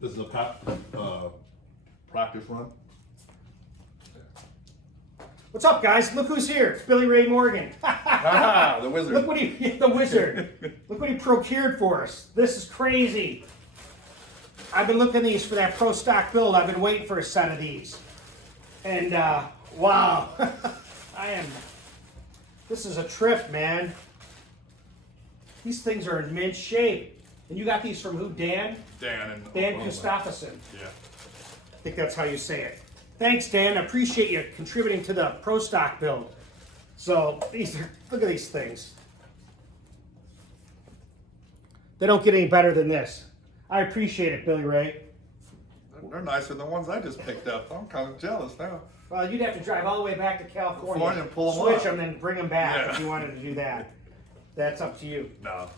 This is a practice run. What's up, guys? Look who's here. It's Billy Ray Morgan. The wizard. Look what the wizard. Look what he procured for us. This is crazy. I've been looking at these for that pro stock build. I've been waiting for a set of these. And wow. This is a trip, man. These things are in mid shape. And you got these from who, Dan? Dan Christopherson. Yeah. I think that's how you say it. Thanks, Dan. I appreciate you contributing to the pro stock build. So look at these things. They don't get any better than this. I appreciate it, Billy Ray. They're nicer than the ones I just picked up. I'm kind of jealous now. Well, you'd have to drive all the way back to California, and pull them switch up. them, then bring them back Yeah. if you wanted to do that. That's up to you. No.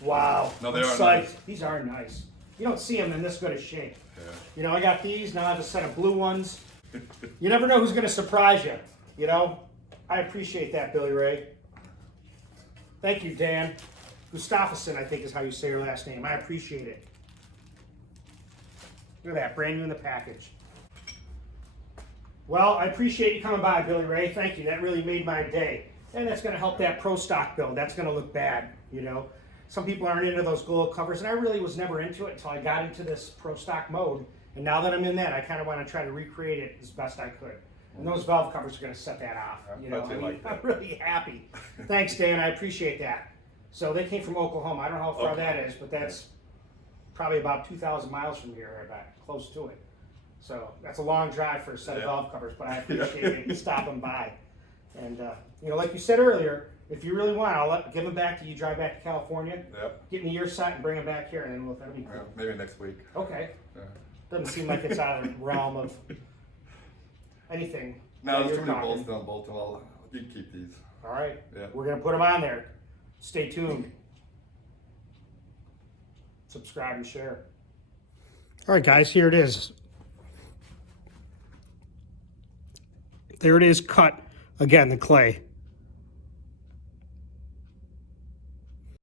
Wow. No, they I'm are psyched. nice. These are nice. You don't see them in this good a shape. Yeah. You know, I got these. Now I have a set of blue ones. You never know who's going to surprise you. You know, I appreciate that, Billy Ray. Thank you, Dan. Gustafsson, I think is how you say your last name. I appreciate it. Look at that, brand new in the package. Well, I appreciate you coming by, Billy Ray. Thank you. That really made my day. And that's going to help that pro stock build. That's going to look bad, you know. Some people aren't into those gold covers, and I really was never into it until I got into this pro stock mode. And now that I'm in that, I kind of want to try to recreate it as best I could. And those valve covers are going to set that off. You know, I'm really happy. Thanks, Dan. I appreciate that. So they came from Oklahoma. I don't know how far that is, but that's probably about 2,000 miles from here, or about close to it. So that's a long drive for a set of valve covers, but I appreciate it. You stopping by. And, you know, like you said earlier, if you really want, I'll give them back to you, drive back to California, get me your set and bring them back here, and then that'll be cool. Maybe next week. Okay. Doesn't seem like it's out of the realm of anything. No, there's too many bolts on bolt. Well, you can keep these. All right. Yeah. We're going to put them on there. Stay tuned. Subscribe and share. All right, guys, here it is. There it is, cut. Again, the clay.